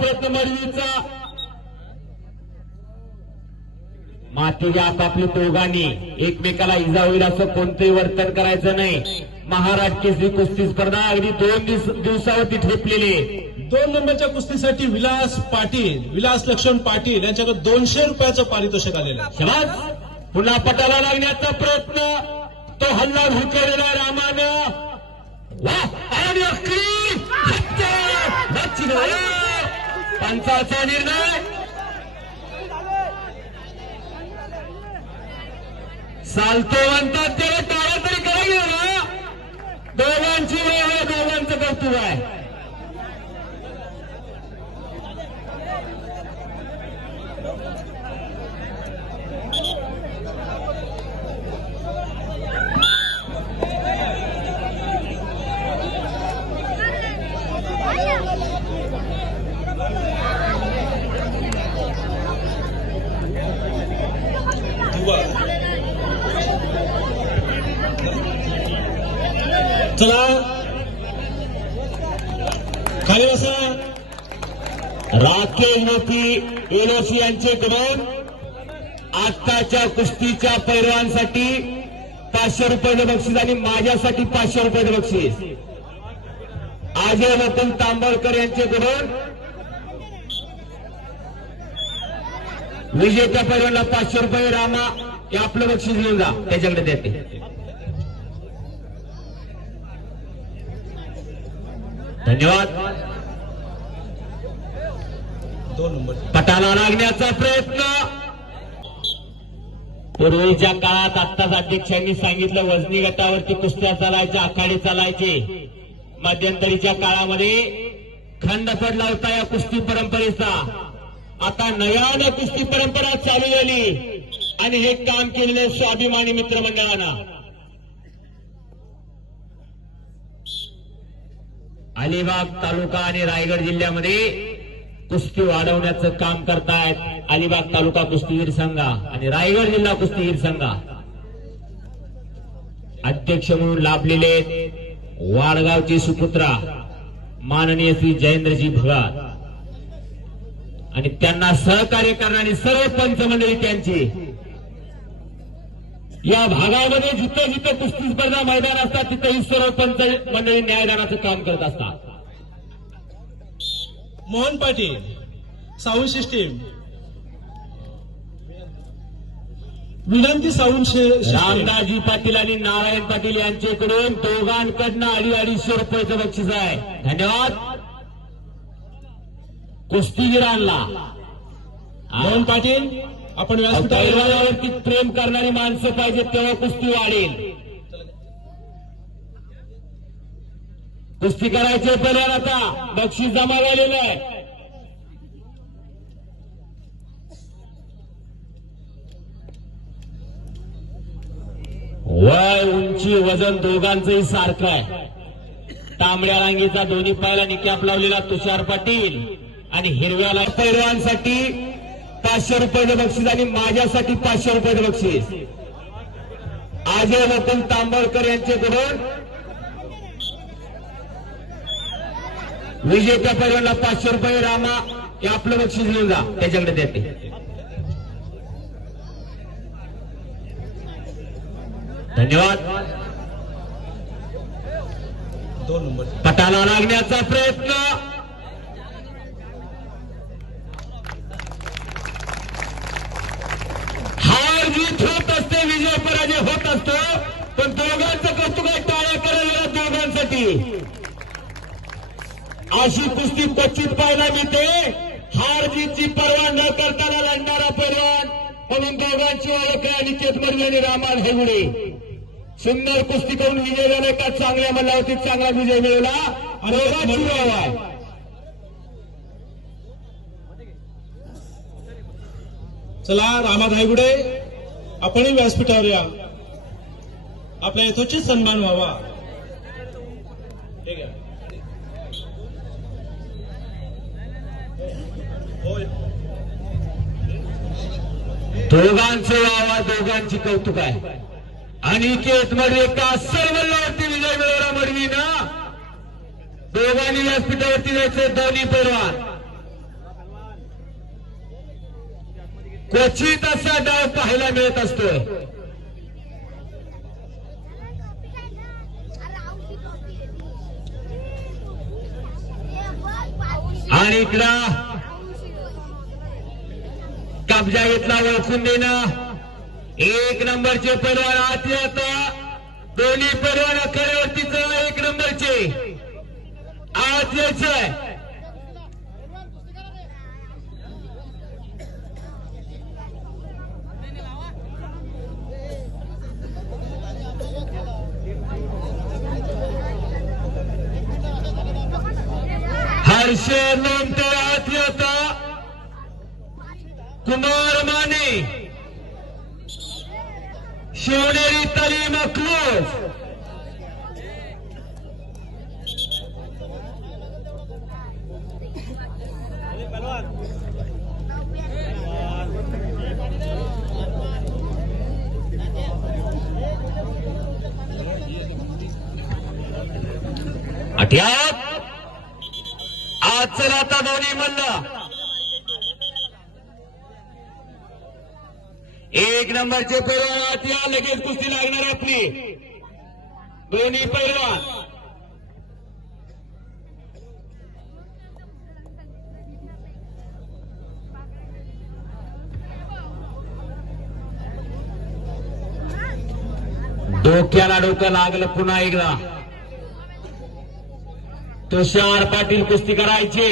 प्रयत्न मडवीचा मातीच्या आपापली दोघांनी एकमेकाला इजा होईल असं कोणतंही वर्तन करायचं नाही. महाराष्ट्र केसरी कुस्ती स्पर्धा अगदी 2 दिवसावरती ठेपलेली. 2 नंबरच्या कुस्तीसाठी विलास लक्ष्मण पाटील यांच्याकडे 200 रुपयाचं पारितोषिक आलेलं आहे. शबास. पुन्हा पटाला लागण्याचा प्रयत्न, तो हल्ला झुकवलेला रामानं. आणि पंचाचा निर्णय. चालतो म्हणतात त्याला टाळा तरी करायला ना. दोघांची वेळ, दोघांचं कौतुक आहे. चला खाली बसा. राकेश मोती एलओसी यांच्याकडून आत्ताच्या कुस्तीच्या पैलवानसाठी 500 रुपयाचं बक्षीस आणि माझ्यासाठी 500 रुपयाचं बक्षीस. अजय वतन तांबळकर यांच्याकडून विजेत्या पैलवानला 500 रुपये. रामा हे आपलं बक्षीस घेऊन जा, त्याच्याकडे देते. धन्यवाद. 2 नंबर पटाला लागण्याचा प्रयत्न. पूर्वीच्या काळात आत्ताच अध्यक्षांनी सांगितलं वजनी गटावरती कुस्त्या चालायच्या, आखाडे चालायचे. मध्यंतरीच्या काळामध्ये खंड पडला होता या कुस्ती परंपरेचा. आता नव्यानं कुस्ती परंपरा चालू झाली आणि हे काम केलेले स्वाभिमानी मित्रमंडळानं. अलिबाग तालुका आणि रायगड जिल्ह्यामध्ये कुस्ती वाढवण्याचं काम करतायत अलिबाग तालुका कुस्तीगीर संघ आणि रायगड जिल्हा कुस्तीगीर संघ. अध्यक्ष म्हणून लाभलेले वाडगावचे सुपुत्रा माननीय श्री जयेंद्रजी भगत आणि त्यांना सहकार्य करणारी सर्व पंच मंडळी त्यांची. या भागामध्ये जिथं जिथं कुस्ती स्पर्धा मैदान असतात तिथं ही सर्व पंच मंडळी न्यायदानाचं काम करत असतात. मोहन पाटील साऊंड सिस्टीम, विनंती साऊंड सिस्टीम. रामदासजी पाटील आणि नारायण पाटील यांच्याकडून दोघांकडनं 250 रुपयाचं बक्षीस आहे. धन्यवाद. कुस्तीगीरांना मोहन पाटील आपण व्यासपीठावर पैलवानावरती प्रेम करणारी माणसं पाहिजे तेव्हा कुस्ती वाढेल. कुस्ती करायचे पैलवान आता बक्षीस जमा झालेलं आहे. वय उंची वजन दोघांचंही सारखं आहे. तांबड्या रांगीचा दोन्ही पायाला निकॅप लावलेला तुषार पाटील आणि हिरव्याला पैलवानसाठी 500 रुपयाचं बक्षीस आणि माझ्यासाठी 500 रुपयाचं बक्षीस. अजय वतन तांबळकर यांच्याकडून विजेत्या पैलवानला 500 रुपये. रामा हे आपलं बक्षीस घेऊन जा, त्याच्याकडे देते. धन्यवाद. 2 नंबर पटाला लागण्याचा प्रयत्न. हार जीत होत असते, विजय पराजय होत असतो, पण दोघांचं कौतुक आहे. टाळ्या करायला दोघांसाठी. अशी कुस्ती क्वचित पाहायला मिळते. हार जीतची पर्वा न करताना लढणारा पैलवान म्हणून दोघांची ओळख आहे. निकेत मडवी आणि रामान हेगुडे. सुंदर कुस्ती करून विजय झाला. का चांगल्या मल्लावरती चांगला विजय मिळवला. दोघांची वाव आहे. चला रामा धायगुडे आपणही व्यासपीठावर या, आपल्या यथोचित सन्मान व्हावा. ठीक आहे. दोघांचे वावा, दोघांची कौतुक आहे. अनिकेत मडवी का सर्ववरती विजय मिळवला मडवीनं. दोघांनी व्यासपीठावरती जायचे दोन्ही पैलवान. क्वचित असा डाव पाहायला मिळत असतोय. आणि इकडं कब्जा घेतला, ओळखून देणं. एक नंबरचे पैलवान आत आता दोन्ही पैलवान आखाड्यावरतीच एक नंबरचे आत यायचंय. हर्षद लोमटे आत येता, कुमार माने शिवनेरी तालीम क्लोज. अट्यात आज चला आता दोन्ही मल्ल. एक नंबरचे पैलवान आत या, लगेच कुस्ती लागणार आपली. दोन्ही पैलवान डोक्याला डोकं लागलं पुन्हा एकदा. तुषार पाटील कुस्ती करायची.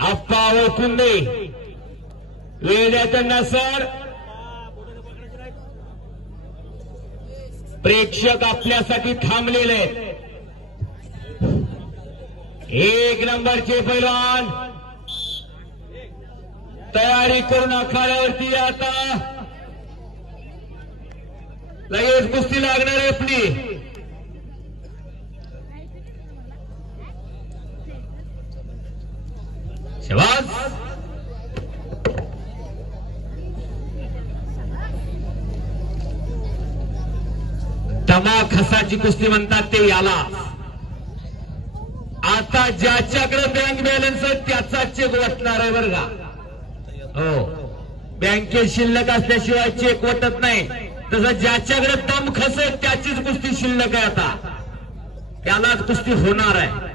आप्पा ओळखून दे, वेळ द्या त्यांना सर. प्रेक्षक आपल्यासाठी थांबलेले आहेत. एक नंबरचे पैलवान तयारी करून आखाड्यावरती आता लगेच कुस्ती लागणार आहे आपली. शाबास. दमा खसाची कुस्ती म्हणतात ते याला. आता ज्याच्याकडे बँक बॅलन्स आहे त्याचा चेक वाटणार आहे बरं का. हो, बँकेत शिल्लक असल्याशिवाय चेक वाटत नाही. तसं ज्याच्याकडे दम खस आहे त्याचीच कुस्ती शिल्लक आहे. आता त्यालाच कुस्ती होणार आहे.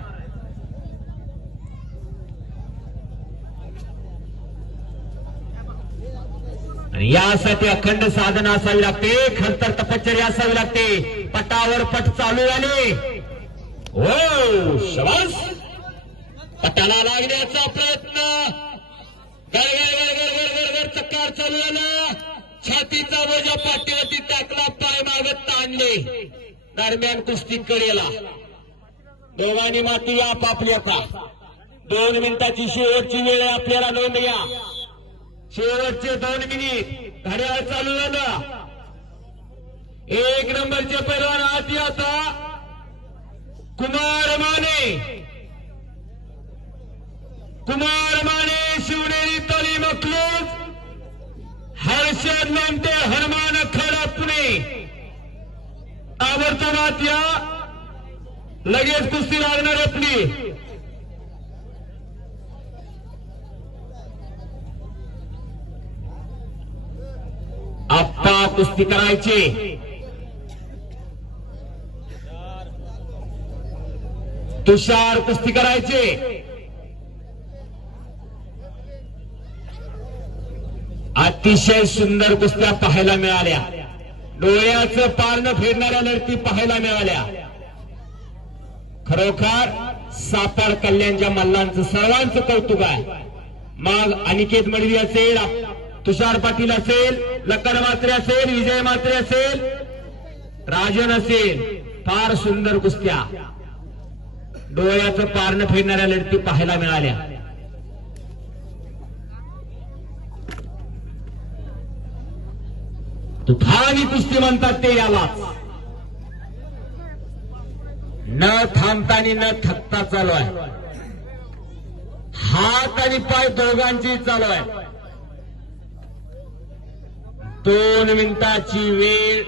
यासाठी अखंड साधना असावी लागते, खंतर तपश्चर्या असावी लागते. पटावर पट चालू झाले. हो शाबास. पटाला लागण्याचा प्रयत्न. गडगड चक्कार चालू झाला. छातीचा बोजा पाठीवरती टाकला, पाय मागत ताणले. दरम्यान कुस्ती कडेला. दोघांनी माती आपापली. आता 2 मिनिटाची शेवटची वेळ आहे, आपल्याला नोंद घ्या. शेवटचे 2 मिनिट. घड्याळ चालू झालं. एक नंबरचे पैलवान आत आता कुमार माने. कुमार माने शिवनेरी तालीम क्लोज. हर्षद लोमटे हनुमान अखाडा पुणे. ताबडतोब आत या, लगेच कुस्ती लागणार आपली. आप्पा कुस्ती करायची. तुषार कुस्ती करायचे. अतिशय सुंदर कुस्त्या पाहायला मिळाल्या. डोळ्याचं पारणं फिरणाऱ्या लढती पाहायला मिळाल्या. खरोखर सातार कल्याणच्या मल्लांचं सर्वांचं कौतुक आहे. मग अनिकेत मडवी असेल, तुषार पाटील असेल, लखन म्हात्रे असेल, विजय म्हात्रे असेल, राजन असेल, फार सुंदर कुस्त्या डोळ्याचं पारणं फिरणाऱ्या लढती पाहायला मिळाल्या. तुफानी कुस्ती म्हणतात ते यालाच. न थांबतानी न थकता चालू आहे. हात आणि पाय दोघांची चालू आहे. 2 मिनिटाची वेळ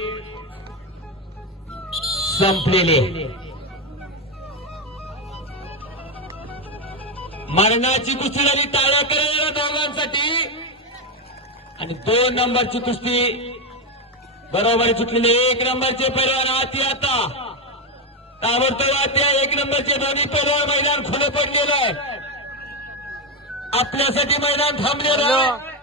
संपलेली. मरणाची कुस्ती झाली, टाळ्या करेल दोघांसाठी. आणि 2 नंबरची कुस्ती बरोबर सुटलेले 1 नंबरचे पैलवान आती आता ताबडतोब आत्या 1 नंबरचे दोन्ही पैलवान मैदान खुले पडलेलं आहे. आपल्यासाठी मैदान थांबलेलं आहे.